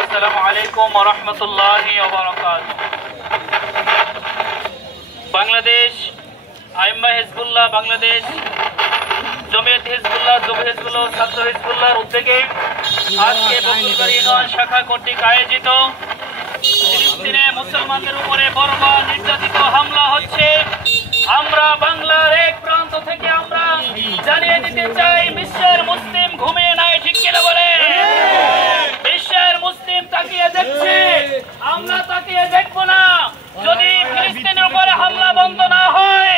আসসালামু আলাইকুম ওয়া রাহমাতুল্লাহি ওয়া বারাকাতুহু। বাংলাদেশ আইম্মা হিজবুল্লাহ বাংলাদেশ, জমিয়ত হিজবুল্লাহ, যুব হিজবুল্লাহ, ছাত্র হিজবুল্লাহর উদ্যোগে আজকে বকুলবাড়ি ইউনিয়ন শাখা কর্তৃক আয়োজিত ফিলিস্তিনে মুসলমানদের উপরে বর্বর নির্যাতিত হামলা হচ্ছে। আমরা বাংলার এক প্রান্ত থেকে আমরা জানিয়ে দিতে চাই, বিশ্বের মুসলিম ঘুমিয়ে নাই, ঠিক কিনা বলে? বিশ্বের মুসলিম তাকিয়ে দেখছে, আমরা তাকিয়ে দেখবো না। যদি ফিলিস্তিনের উপরে হামলা বন্ধ না হয়,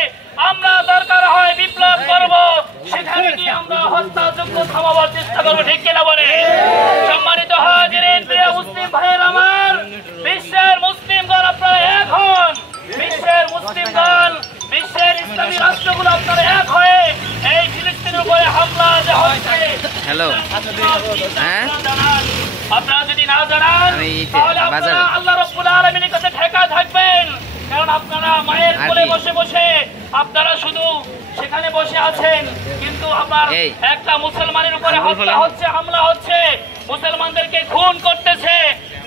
আমরা দরকার হয় বিপ্লব করব, সেখানে গিয়ে আমরা হত্যাযজ্ঞ থামাবার চেষ্টা করবো, ঠিক কিনা বলে? সম্মানিত হাজিরিন, প্রিয় মুসলিম ভাইয়ের আমার, বিশ্বের মুসলিমগণ আপনারা এক হন। বিশ্বের মুসলিমগণ, বিশ্বের ইসলামী রাষ্ট্রগুলো আপনারা এক হয়ে এই ফিলিস্তিনের উপরে হামলা যে হচ্ছে, আপনারা যদি না জানান তাহলে আপনারা আল্লাহ রাব্বুল আলামিনের কাছে ঠেকা থাকবেন। কারণ আপনারা মায়ের কোলে বসে বসে আপনারা শুধু সেখানে বসে আছেন, কিন্তু আবার একটা মুসলমানের উপরে হত্যা হচ্ছে, হামলা হচ্ছে, মুসলমানদেরকে খুন করতেছে,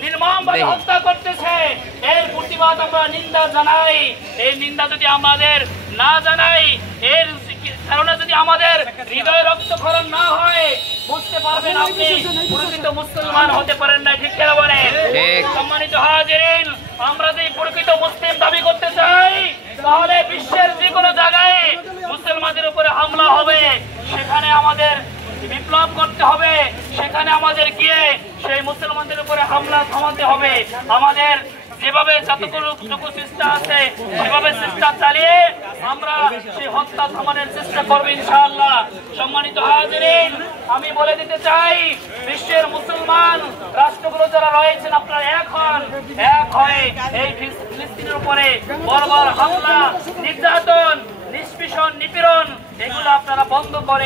নির্মমভাবে হত্যা করতেছে। এর প্রতিবাদ আমরা নিন্দা জানাই। এই নিন্দা যদি আমাদের না জানাই, এর কারণে যদি আমাদের হৃদয় রক্তক্ষরণ না হয়, বুঝতে পারবেন আপনি প্রকৃত মুসলমান হতে পারেন না, ঠিক কিনা বলেন? সম্মানিত হাজিরিন, আমরা যদি প্রকৃত মুসলিম দাবি করতে চাই, তাহলে বিশ্বের যে কোনো জায়গায় মুসলমানদের উপরে হামলা হবে, সেখানে আমাদের বিপ্লব করতে হবে, সেখানে আমাদের গিয়ে সেই মুসলমানদের উপরে হামলা থামাতে হবে। আমাদের যেভাবে যতটুকু চেষ্টা আছে সেভাবে চেষ্টা চালিয়ে আমরা সেই হত্যা থামানোর চেষ্টা করবো ইনশাআল্লাহ। সম্মানিত হাজিরিন, আমি বলে দিতে চাই, বিশ্বের মুসলমান রাষ্ট্রগুলো যারা রয়েছেন আপনারা এক হন, এক হয়ে এই ফিলিস্তিনের উপরে বর্বর হামলা, নির্যাতন, নিষ্পেষণ, নিপীড়ন এগুলো আপনারা বন্ধ করে